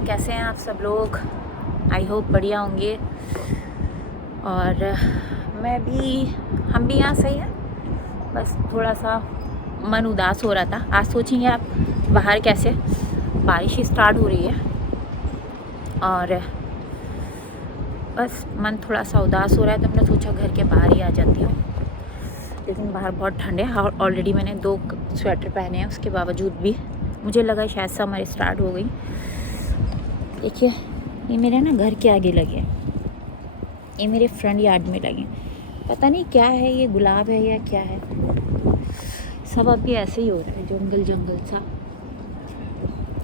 कैसे हैं आप सब लोग। आई होप बढ़िया होंगे। और हम भी यहाँ सही हैं। बस थोड़ा सा मन उदास हो रहा था। आज सोचेंगे आप बाहर कैसे, बारिश स्टार्ट हो रही है और बस मन थोड़ा सा उदास हो रहा है, तो मैंने सोचा घर के बाहर ही आ जाती हूँ। लेकिन बाहर बहुत ठंड है और ऑलरेडी मैंने 2 स्वेटर पहने हैं, उसके बावजूद भी मुझे लगा शायद समर स्टार्ट हो गई। देखिए ये मेरे ना घर के आगे लगे, ये मेरे फ्रंट यार्ड में लगे। पता नहीं क्या है, ये गुलाब है या क्या है। सब अभी ऐसे ही हो रहा है, जंगल जंगल सा।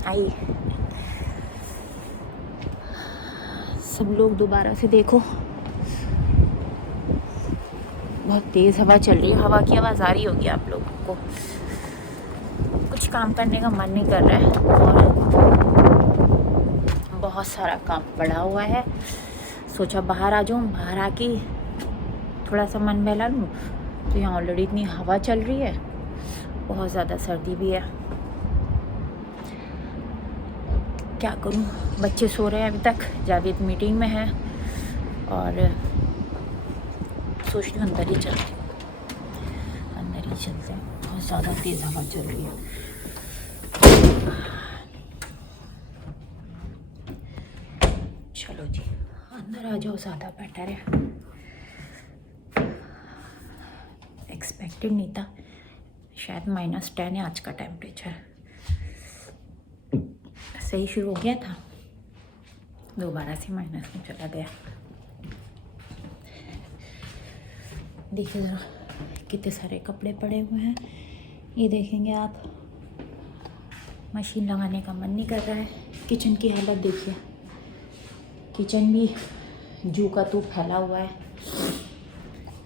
आई सब लोग दोबारा से देखो, बहुत तेज़ हवा चल रही है। हवा की आवाज़ आ रही होगी आप लोगों को। कुछ काम करने का मन नहीं कर रहा है और बहुत सारा काम पड़ा हुआ है। सोचा बाहर आ जाऊँ, बाहर आके थोड़ा सा मन बहला लूँ। तो यहाँ ऑलरेडी इतनी हवा चल रही है, बहुत ज़्यादा सर्दी भी है। क्या करूँ, बच्चे सो रहे हैं अभी तक, जावेद मीटिंग में है और सोच रही हूँ अंदर ही चलते हैं। बहुत ज़्यादा तेज़ हवा चल रही है। चलो जी अंदर आ जाओ, ज़्यादा बेटर है। एक्सपेक्टेड नहीं था, शायद -10 है आज का टेम्परेचर। सही शुरू हो गया था, दोबारा से माइनस में चला गया। देखिए ज़रा कितने सारे कपड़े पड़े हुए हैं। ये देखेंगे आप, मशीन लगाने का मन नहीं कर रहा है। किचन की हालत देखिए, किचन भी जू का तू फैला हुआ है।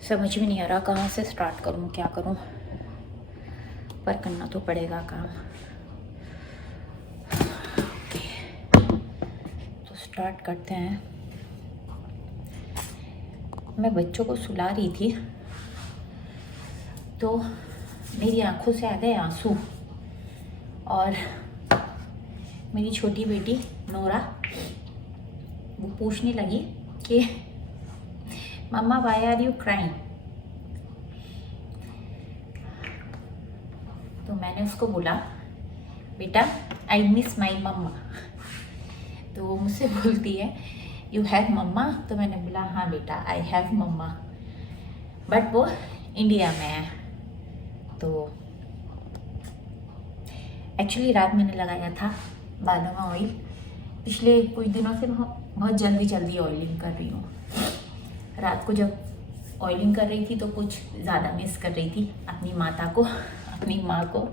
समझ में नहीं आ रहा कहाँ से स्टार्ट करूँ, क्या करूँ, पर करना तो पड़ेगा काम। ओके, तो स्टार्ट करते हैं। मैं बच्चों को सुला रही थी तो मेरी आंखों से आ गए आंसू और मेरी छोटी बेटी नोरा वो पूछने लगी कि मम्मा व्हाई आर यू क्राइंग। तो मैंने उसको बोला बेटा आई मिस माई मम्मा। तो वो मुझसे बोलती है यू हैव मम्मा। तो मैंने बोला हाँ बेटा आई हैव मम्मा, बट वो इंडिया में है। तो एक्चुअली रात मैंने लगाया था बालों में ऑयल। पिछले कुछ दिनों से बहुत जल्दी ऑयलिंग कर रही हूँ। रात को जब ऑयलिंग कर रही थी तो कुछ ज़्यादा मिस कर रही थी अपनी माँ को।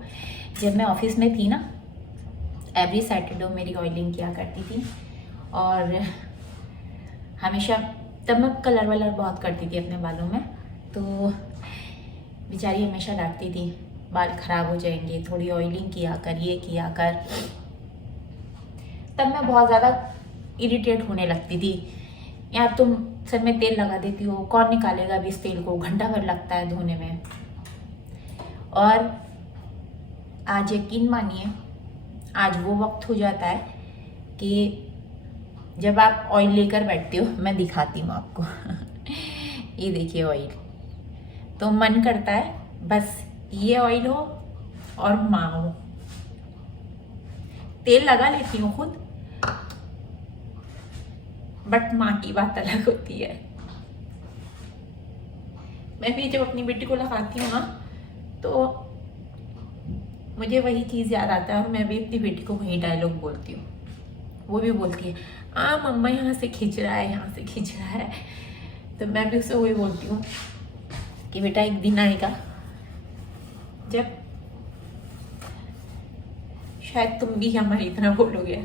जब मैं ऑफिस में थी ना, एवरी सैटरडे मेरी ऑयलिंग किया करती थी और हमेशा तब मैं कलर वलर बहुत करती थी अपने बालों में। तो बेचारी हमेशा डांटती थी बाल ख़राब हो जाएंगे, थोड़ी ऑयलिंग किया कर, ये किया कर। तब मैं बहुत ज़्यादा इरिटेट होने लगती थी। यार तुम सर में तेल लगा देती हो, कौन निकालेगा अभी इस तेल को, घंटा भर लगता है धोने में। और आज यकीन मानिए, आज वो वक्त हो जाता है कि जब आप ऑयल लेकर बैठते हो, मैं दिखाती हूँ आपको ये देखिए ऑयल। तो मन करता है बस ये ऑयल हो और माँ हो। तेल लगा लेती हूँ खुद, बट माँ की बात अलग होती है। मैं भी जब अपनी बेटी को लगाती हूँ ना तो मुझे वही चीज़ याद आता है और मैं भी अपनी बेटी को वही डायलॉग बोलती हूँ। वो भी बोलती है मम्मा यहाँ से खींच रहा है, यहाँ से खींच रहा है। तो मैं भी उसे वही बोलती हूँ कि बेटा एक दिन आएगा जब शायद तुम भी हमारी इतना बोलोगे।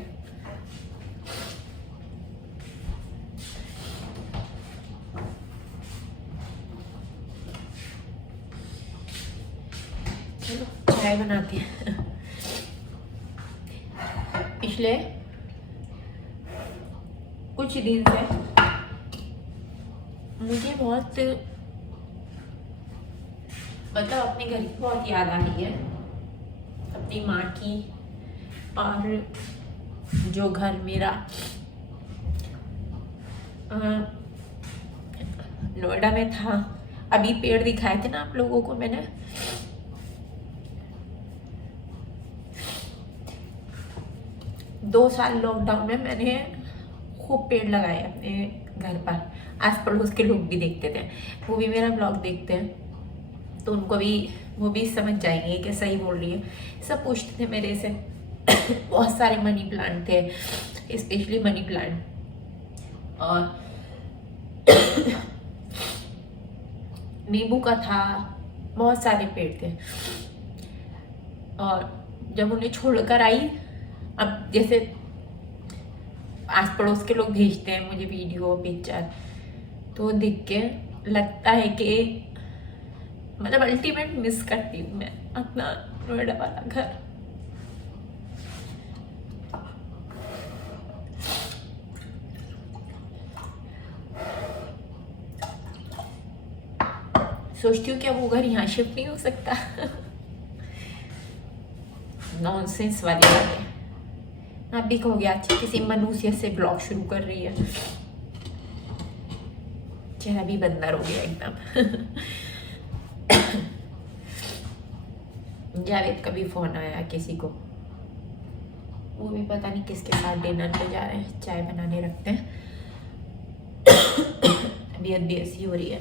चलो चाय बनाते हैं। पिछले कुछ दिन से मुझे बहुत मतलब अपने घर की बहुत याद आ रही है, अपनी माँ की। और जो घर मेरा नोएडा में था, अभी पेड़ दिखाए थे ना आप लोगों को मैंने, दो साल लॉकडाउन में मैंने खूब पेड़ लगाए अपने घर पर। आस पड़ोस के लोग भी देखते थे, वो भी मेरा ब्लॉग देखते हैं, तो उनको भी, वो भी समझ जाएंगे कि सही बोल रही है। सब पूछते थे मेरे से बहुत सारे मनी प्लांट थे, स्पेशली मनी प्लांट, और नींबू का था, बहुत सारे पेड़ थे। और जब उन्हें छोड़कर आई, अब जैसे आस पड़ोस के लोग भेजते हैं मुझे वीडियो पिक्चर, तो देख के लगता है कि मतलब अल्टीमेट मिस करती हूँ मैं अपना नोएडा वाला घर। सोचती हूँ क्या वो घर यहाँ शिफ्ट नहीं हो सकता। नॉनसेंस वाली बात है। आप भी कहोगे अच्छा किसी मनुष्य से ब्लॉग शुरू कर रही है, चेहरा भी बंदर हो गया एकदम। जावेद का भी फोन आया किसी को, वो भी पता नहीं किसके साथ डिनर पे जा रहे हैं, चाय बनाने रखते हैं। तबीयत भी ऐसी हो रही है,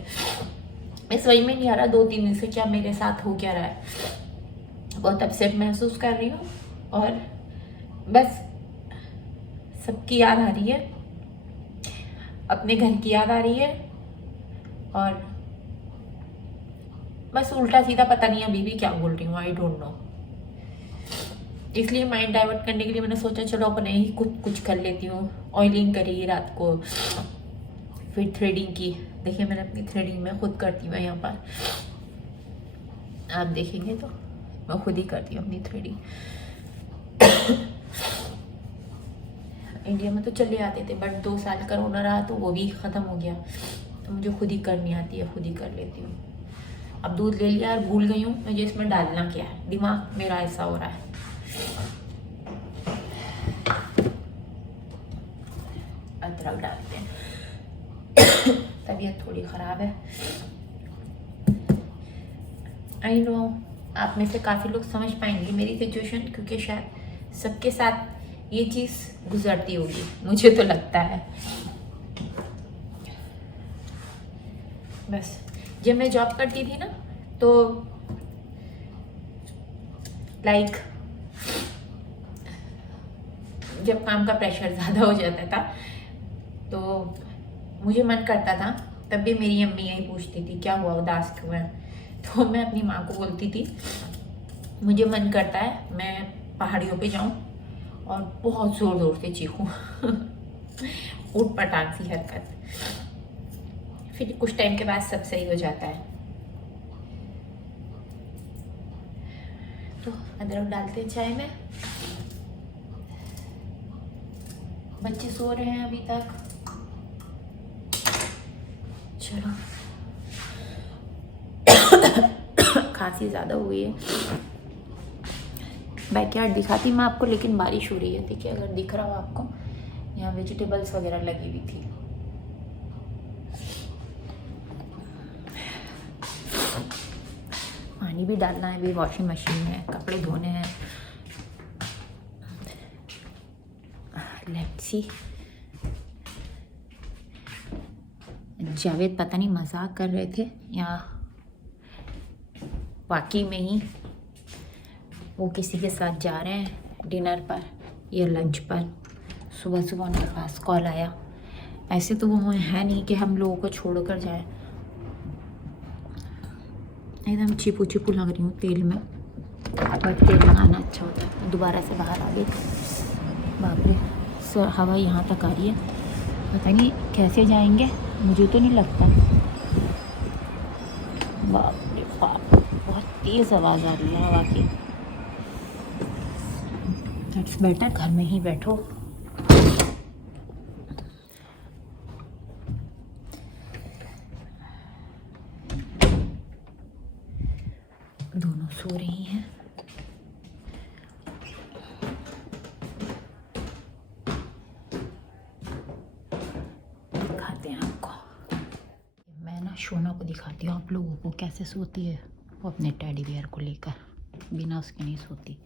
मैं समझ में नहीं आ रहा 2-3 दिन से क्या मेरे साथ हो क्या रहा है। बहुत अपसेट महसूस कर रही हूँ और बस सबकी याद आ रही है, अपने घर की याद आ रही है, और बस उल्टा सीधा पता नहीं अभी भी क्या बोल रही हूँ, आई डोंट नो। इसलिए माइंड डाइवर्ट करने के लिए मैंने सोचा चलो अपने ही कुछ कर लेती हूँ। ऑयलिंग करी रात को, फिर थ्रेडिंग की। देखिए मैंने अपनी थ्रेडिंग मैं खुद करती हूँ, यहाँ पर आप देखेंगे तो मैं खुद ही करती हूँ अपनी थ्रेडिंग। इंडिया में तो चले आते थे, बट 2 साल कोरोना रहा तो वो भी ख़त्म हो गया, तो मुझे खुद ही करनी आती है, खुद ही कर लेती हूँ। अब दूध ले लिया और भूल गई हूँ मुझे इसमें डालना क्या है, दिमाग मेरा ऐसा हो रहा है। अदरक डालते हैं। तबीयत थोड़ी ख़राब है, आई नो आप में से काफ़ी लोग समझ पाएंगे मेरी सिचुएशन, क्योंकि शायद सबके साथ ये चीज़ गुजरती होगी, मुझे तो लगता है। बस जब मैं जॉब करती थी ना, तो लाइक जब काम का प्रेशर ज़्यादा हो जाता था तो मुझे मन करता था, तब भी मेरी अम्मी यही पूछती थी क्या हुआ, उदास क्यों है। तो मैं अपनी माँ को बोलती थी मुझे मन करता है मैं पहाड़ियों पे जाऊँ और बहुत ज़ोर ज़ोर से चीखूँ। ऊट पटांग सी हरकत। फिर कुछ टाइम के बाद सब सही हो जाता है। तो अदरक डालते हैं चाय में। बच्चे सो रहे हैं अभी तक। चलो खांसी ज़्यादा हुई है। बैकयार्ड दिखाती मैं आपको, लेकिन बारिश हो रही है। देखिए अगर दिख रहा हो आपको, यहाँ वेजिटेबल्स वगैरह लगी हुई थी। पानी भी डालना है, अभी वॉशिंग मशीन है, कपड़े धोने हैं। Let's see. जावेद पता नहीं मजाक कर रहे थे या वाकई में ही वो किसी के साथ जा रहे हैं डिनर पर या लंच पर। सुबह सुबह उनके पास कॉल आया। ऐसे तो वो है नहीं कि हम लोगों को छोड़कर जाए। एकदम चिपू चिपू लग रही हूँ तेल में, बट तेल लगाना अच्छा होता है। दोबारा से बाहर आ गई। बाप रे सर, हवा यहाँ तक आ रही है। पता नहीं कैसे जाएंगे, मुझे तो नहीं लगता। बाप रे बाप, बहुत तेज़ आवाज़ आ रही है हवा की। दैट्स बेटर, घर में ही बैठो। दोनों सो रही हैं। ना शोना को दिखाती हूँ आप लोगों को कैसे सोती है वो अपने टेडी बियर को लेकर, बिना उसके नहीं सोती।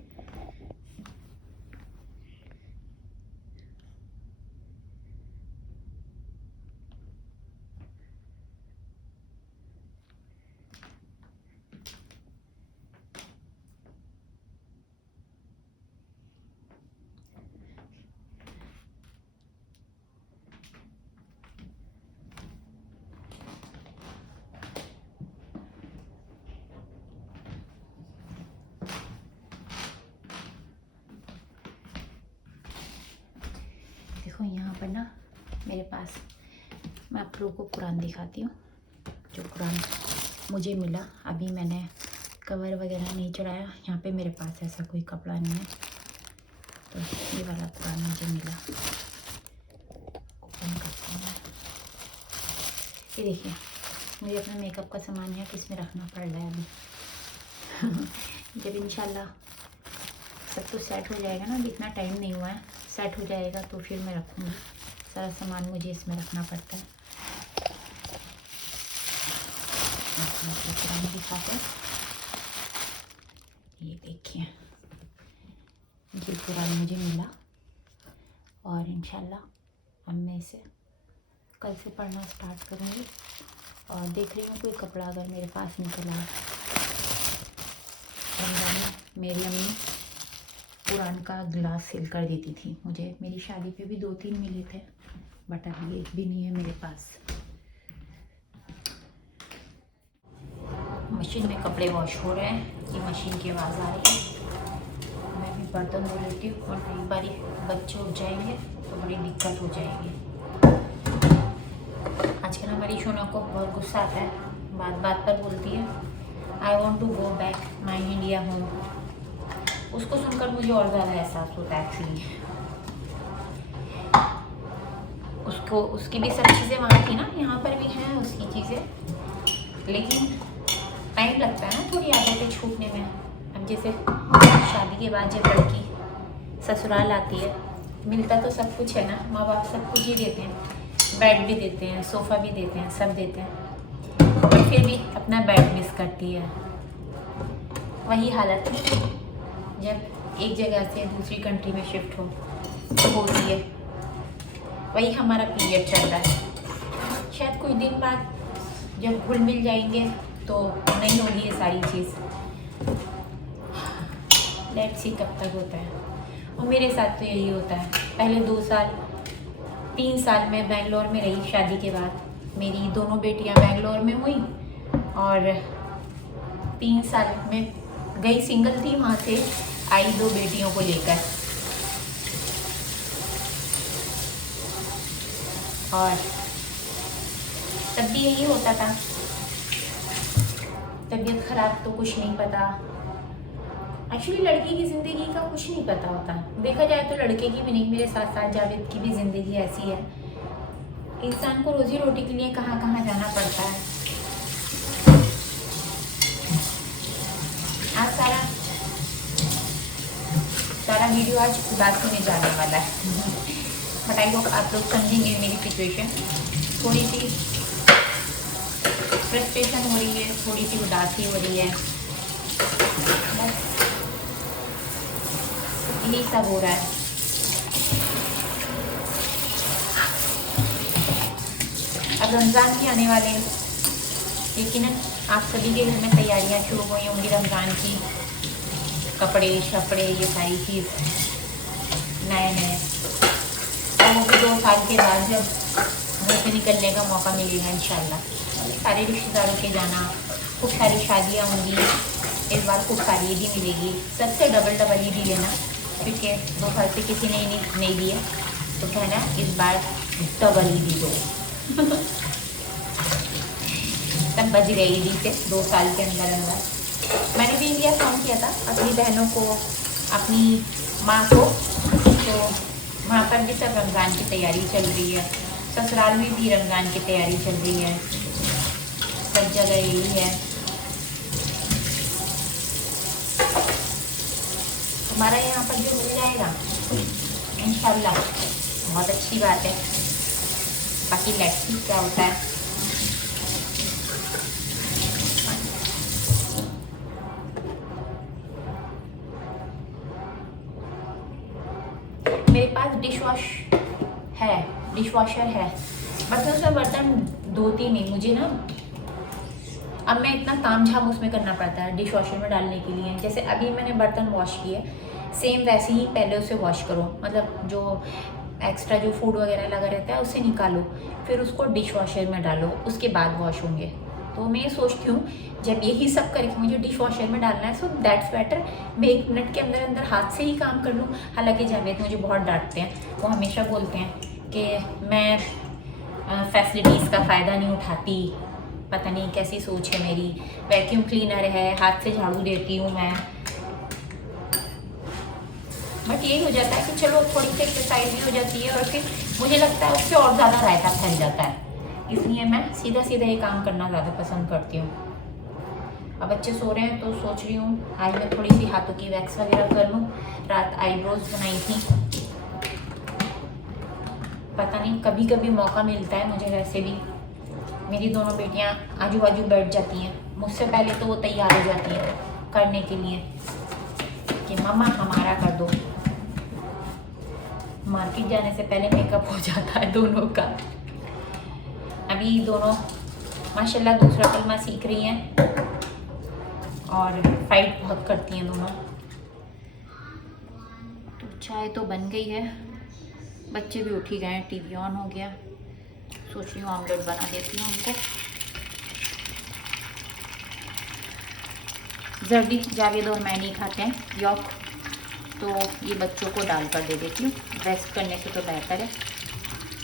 देखो यहाँ पर ना मेरे पास, मैं आप लोगों को कुरान दिखाती हूँ, जो कुरान मुझे मिला। अभी मैंने कवर वगैरह नहीं चढ़ाया, यहाँ पे मेरे पास ऐसा कोई कपड़ा नहीं है, तो ये वाला कुरान मुझे मिला। ओपन करती हूँ। ये देखिए, मुझे अपना मेकअप का सामान है कि इसमें रखना पड़ रहा है अभी। जब इंशाल्लाह सब कुछ सेट हो जाएगा ना, अभी इतना टाइम नहीं हुआ है, सेट हो जाएगा तो फिर मैं रखूँगी। सारा सामान मुझे इसमें रखना पड़ता है। दिखाते हैं, ये देखिए, ये कुरान मुझे मिला और इंशाल्लाह अब मैं इसे कल से पढ़ना स्टार्ट करूँगी। और देख रही हूँ कोई कपड़ा अगर मेरे पास निकला। रमज़ान में मेरी अम्मी कुरान का ग्लास सेल कर देती थी मुझे, मेरी शादी पे भी 2-3 मिले थे, बट अभी एक भी नहीं है मेरे पास। मशीन में कपड़े वॉश हो रहे हैं, ये मशीन की आवाज़ आ रही है। मैं भी बर्तन धो लेती हूँ, और कई बार बच्चे उठ जाएंगे तो बड़ी दिक्कत हो जाएगी। आजकल हमारी शोना को बहुत गुस्सा आता है, बात बात पर बोलती है I want to go back my India home. उसको सुनकर मुझे और ज़्यादा एहसास होता है एक्चुअली। उसको उसकी भी सब चीज़ें वहाँ थी ना, यहाँ पर भी हैं उसकी चीज़ें, लेकिन टाइम लगता है ना थोड़ी आदतें छूटने में। अब जैसे शादी के बाद जब लड़की ससुराल आती है, मिलता तो सब कुछ है ना, माँ बाप सब कुछ ही देते हैं, बेड भी देते हैं, सोफ़ा भी देते हैं, सब देते हैं, और फिर भी अपना बेड मिस करती है। वही हालत जब एक जगह से दूसरी कंट्री में शिफ्ट होती है, वही हमारा पीरियड चल रहा है। शायद कुछ दिन बाद जब घुल मिल जाएंगे तो नहीं होगी ये सारी चीज़। लेट्स सी कब तक होता है। और मेरे साथ तो यही होता है। पहले 2-3 साल मैं बेंगलोर में रही शादी के बाद। मेरी दोनों बेटियां बेंगलोर में हुई और 3 साल में गई, सिंगल थी, वहाँ से आई 2 बेटियों को लेकर। और तब भी यही होता था, तबीयत ख़राब तो कुछ नहीं पता। एक्चुअली लड़की की ज़िंदगी का कुछ नहीं पता होता, देखा जाए तो लड़के की भी नहीं। मेरे साथ साथ जावेद की भी ज़िंदगी ऐसी है, इंसान को रोज़ी रोटी के लिए कहाँ कहाँ जाना पड़ता है। आज सारा वीडियो आज उदासी में जाने वाला है, बट आई होप आप लोग समझेंगे मेरी सिचुएशन। थोड़ी सी फ्रस्ट्रेशन हो रही है, थोड़ी सी उदासी हो रही है, बस यही सब हो रहा है। अब रमज़ान भी आने वाले हैं, लेकिन आप सभी के घर में तैयारियां शुरू हुई होंगी रमज़ान की, कपड़े शपड़े ये सारी चीज़ नए। और वो भी 2 साल के बाद जब घर से निकलने का मौका मिलेगा इंशाल्लाह, सारे रिश्तेदारों के जाना, खूब सारी शादियाँ होंगी। इस बार खूब सारी ईदी मिलेगी, सबसे डबल ईदी लेना, क्योंकि 2 साल से किसी ने नहीं दिए, तो कहना इस बार डबल ईदी दो। तब बज गई ईदी से 2 साल के अंदर। मैंने भी इंडिया फ़ोन किया था अपनी बहनों को, अपनी माँ को, तो वहाँ पर भी सब रमज़ान की तैयारी चल रही है, ससुराल में भी रमज़ान की तैयारी चल रही है, सब जगह यही है। हमारा यहाँ पर जो मिल जाएगा इंशाल्लाह बहुत अच्छी बात है, बाकी लेट्स सी क्या होता है। है, डिश वॉशर है, बट उसमें बर्तन 2-3 नहीं, मुझे ना अब मैं इतना तामझाम उसमें करना पड़ता है डिश वॉशर में डालने के लिए। जैसे अभी मैंने बर्तन वॉश किए, सेम वैसे ही पहले उसे वॉश करो, मतलब जो एक्स्ट्रा जो फूड वगैरह लगा रहता है उसे निकालो, फिर उसको डिश वॉशर में डालो, उसके बाद वॉश होंगे। तो मैं ये सोचती हूँ जब यही सब करके मुझे डिश वॉशर में डालना है, सो दैट्स बेटर मैं 1 मिनट के अंदर अंदर हाथ से ही काम कर लूँ। हालांकि जावेद मुझे बहुत डांटते हैं, वो हमेशा बोलते हैं कि मैं फैसिलिटीज़ का फ़ायदा नहीं उठाती, पता नहीं कैसी सोच है मेरी, वैक्यूम क्लीनर है, हाथ से झाड़ू देती हूँ मैं। बट यही हो जाता है कि चलो थोड़ी सी एक्सरसाइज भी हो जाती है और फिर मुझे लगता है उससे और ज़्यादा रायता फैल जाता है, इसलिए मैं सीधा सीधा ही काम करना ज़्यादा पसंद करती हूँ। अब बच्चे सो रहे हैं तो सोच रही हूँ आज मैं थोड़ी सी हाथों की वैक्स वगैरह कर लूँ। रात आईब्रोज बनाई थी, पता नहीं कभी कभी मौका मिलता है मुझे। वैसे भी मेरी दोनों बेटियां आजू बाजू बैठ जाती हैं, मुझसे पहले तो वो तैयार हो जाती हैं करने के लिए कि मम्मा हमारा कर दो। मार्केट जाने से पहले मेकअप हो जाता है दोनों का। अभी दोनों माशाल्लाह दूसरा कलमा सीख रही हैं और फाइट बहुत करती हैं दोनों। तो चाय तो बन गई है, बच्चे भी उठ ही गए हैं, टीवी ऑन हो गया। सोच रही हूँ ऑमलेट बना देती हूँ उनको। जर्दी जावेद और मैं नहीं खाते हैं यॉक, तो ये बच्चों को डाल कर दे देती हूँ, रेस्ट करने से तो बेहतर है,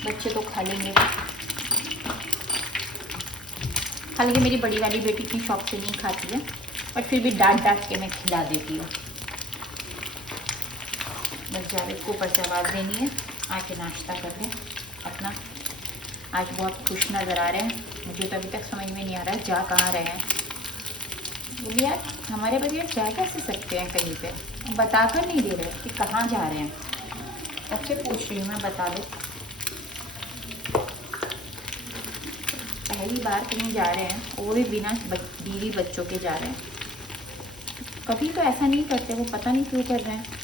बच्चे तो खा लेंगे। हालांकि मेरी बड़ी वाली बेटी इतनी शौक से नहीं खाती है, बट फिर भी डांट डांट के मैं खिला देती हूँ। बस जावेद को ऊपर से आवाज़ देनी है, आके नाश्ता कर लें अपना। आज बहुत खुश नज़र आ रहे हैं, मुझे तो अभी तक समझ में नहीं आ रहा है जा कहाँ रहे हैं। बोलिए यार हमारे बगैर जा कैसे सकते हैं कहीं पे, बता कर नहीं दे रहे कि कहाँ जा रहे हैं। सबसे पूछ रही हूँ मैं, बता दो। पहली बार कहीं जा रहे हैं, वो भी बिना बीवी बच्चों के जा रहे हैं। कभी तो ऐसा नहीं करते, वो पता नहीं क्यों कर रहे हैं।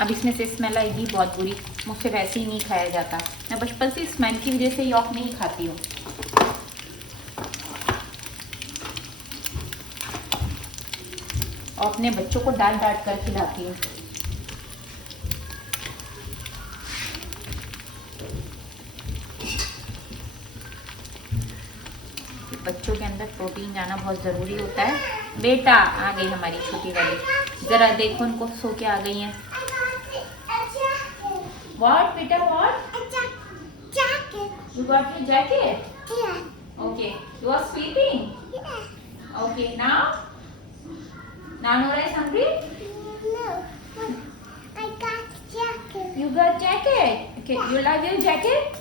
अब इसमें से स्मेल आएगी बहुत बुरी, मुझसे वैसे ही नहीं खाया जाता। मैं बचपन से स्मेल की वजह से यॉक नहीं खाती हूँ। और अपने बच्चों को डांट डांट कर खिलाती हूँ। बच्चों के अंदर प्रोटीन जाना बहुत ज़रूरी होता है। बेटा आ गई हमारी छोटी वाली, ज़रा देखो उनको सो के आ गई हैं। What, बेटा what? Jacket. You got your jacket? Yeah. Okay. You are sleeping? Yeah. Okay. Now Nora is hungry? No. I got jacket. You got jacket? Okay. You love your jacket?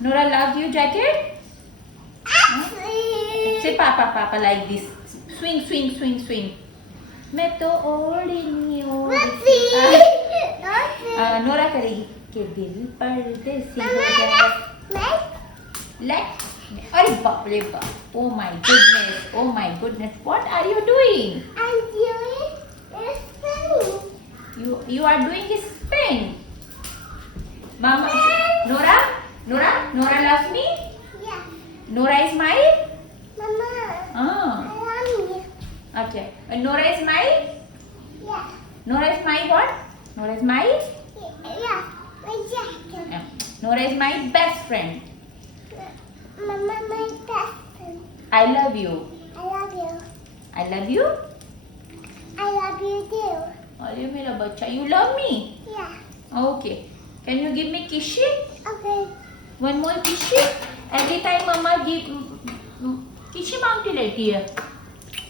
Nora loves your jacket? Say papa like this. Swing. मैं तो ओढ़नी Nora करेगी कि दिल परदेसी हो जाए। Let अरे बाप रे बाप, oh my goodness, what are you doing? I'm doing this thing. You are doing a spin. Mama, Nora loves me. Yeah. Nora is my. Mama, Ah, I love you. okay. And Nora is my. Yeah. Nora is my what? Nora is my. Yeah. My jacket. Yeah. Nora is my best friend. Mama, my best. I love you. I love you. I love you. I love you too. अरे मेरा बच्चा, you love me. Yeah. Okay. Can you give me kissy? Okay. One more kissy. Every time mama give kissy मांगती रहती है.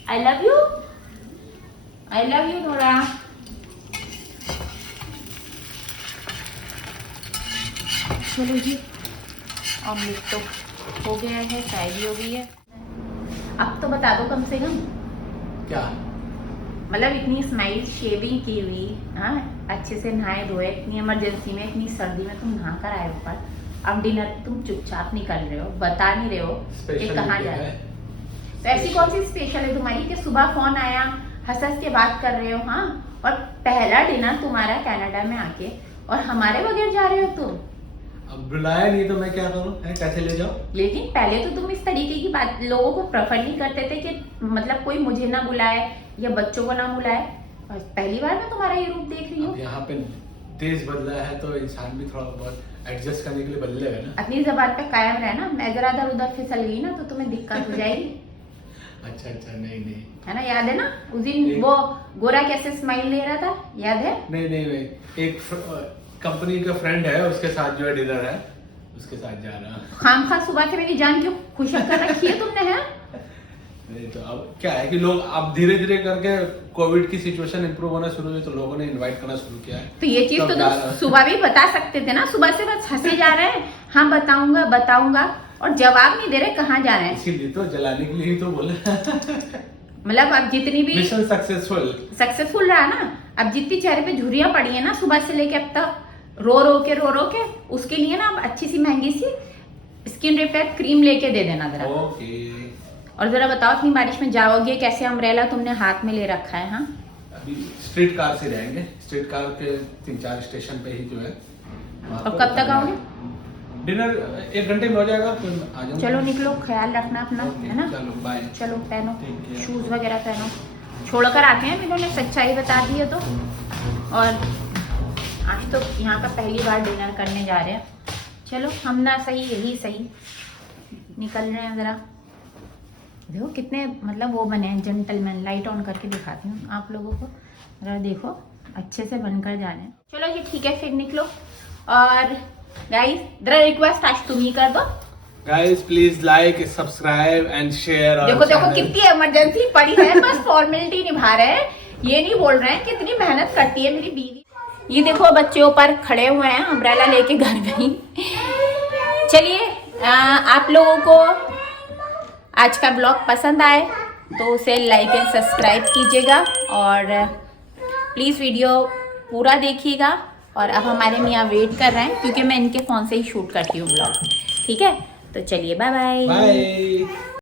I love you. I love you, Nora. चलो जी, omelette तो हो गया है, चाय भी हो गई है। अब तो बता दो कम से कम क्या? मतलब इतनी स्माइल शेविंग की हुई, हाँ अच्छे से नहाए धोए, इतनी इमरजेंसी में इतनी सर्दी में तुम नहा कर आए ऊपर, अब डिनर तुम चुपचाप निकल रहे हो, बता नहीं रहे हो कि कहाँ जा रहे हो। तो ऐसी कौन सी स्पेशल है तुम्हारी कि सुबह फोन आया, हंस हंस के बात कर रहे हो, हाँ, और डिनर तुम्हारा कनाडा में आके और हमारे बगैर जा रहे हो तुम। अब बुलाया नहीं तो मैं क्या करूं, है कैसे ले जाऊं? लेकिन पहले तो तुम इस तरीके की बात लोगों को प्रेफर नहीं करते थे कि मतलब कोई मुझे ना बुलाए या बच्चों को ना बुलाए, और पहली बार मैं तुम्हारा ये रूप देख रही अब हूँ। यहाँ पे देश बदला है तो इंसान भी थोड़ा बहुत एडजस्ट करने के लिए बदलेगा ना। अपनी जबान पे कायम रहना, मैं जरा इधर उधर फिसल गई ना तो तुम्हें दिक्कत हो जाएगी। अच्छा अच्छा, नहीं है ना, याद है ना उस दिन वो गोरा कैसे स्माइल ले रहा था, याद है? नहीं, एक कंपनी का फ्रेंड है, उसके साथ जो है डिनर है, उसके साथ जा रहा हूं। खामखा सुबह से मेरी जान क्यों खुशक कर रखी है तुमने, है? नहीं तो अब क्या है कि लोग अब धीरे धीरे करके कोविड की सिचुएशन इंप्रूव होना शुरू हुई तो लोगों ने इनवाइट करना शुरू किया है। तो ये चीज तब तो जा तुम रहा हूं। सुबह भी बता सकते थे ना, सुबह से बस हंसे जा रहे हैं, हाँ बताऊंगा और जवाब नहीं दे रहे कहाँ जा रहे हैं। इसीलिए तो जलाने के लिए ही तो बोले। मतलब अब जितनी भी मिशन सक्सेसफुल रहा ना, अब जितनी चेहरे पे झुर्रियां पड़ी है ना सुबह से लेके अब तक रो रो के उसके लिए ना अब अच्छी सी महंगी सी स्किन रिपेयर क्रीम लेके दे देना जरा। ओके। और जरा बताओ इतनी बारिश में जाओगे कैसे, अम्ब्रेला तुमने हाथ में ले रखा है? हाँ अभी स्ट्रीट कार से जाएंगे, स्ट्रीट कार के 3-4 स्टेशन पे ही जो है। और कब तक आओगे? डिनर 1 घंटे में हो जाएगा, फिर आ जाऊंगा। चलो निकलो, ख्याल रखना अपना, ओके, है ना? चलो बाय। चलो पहनो Take care. शूज वगैरह पहनो, छोड़कर आते हैं, इन्होंने सच्चाई बता दी है तो। और आज तो यहाँ का पहली बार डिनर करने जा रहे हैं, चलो हम ना सही यही सही, निकल रहे हैं। ज़रा देखो कितने मतलब वो बने हैं जेंटलमैन, लाइट ऑन करके दिखाती हूँ आप लोगों को, ज़रा देखो अच्छे से बनकर जा रहे हैं। चलो ये ठीक है, फिर निकलो। और गाइस ज़रा रिक्वेस्ट आज तुम ही कर दो। Guys please like, subscribe and share. देखो कितनी इमरजेंसी पड़ी है, बस फॉर्मेलिटी निभा रहे हैं, ये नहीं बोल रहे हैं कितनी मेहनत करती है मेरी बीवी। ये देखो बच्चों पर खड़े हुए हैं, अम्ब्रेला लेके घर गई। चलिए आप लोगों को आज का ब्लॉग पसंद आए तो उसे लाइक एंड सब्सक्राइब कीजिएगा और प्लीज़ वीडियो पूरा देखिएगा। और अब हमारे मियाँ वेट कर रहे हैं क्योंकि मैं इनके फ़ोन से ही शूट करती हूँ ब्लॉग, ठीक है? तो चलिए बाय बाय। बाय।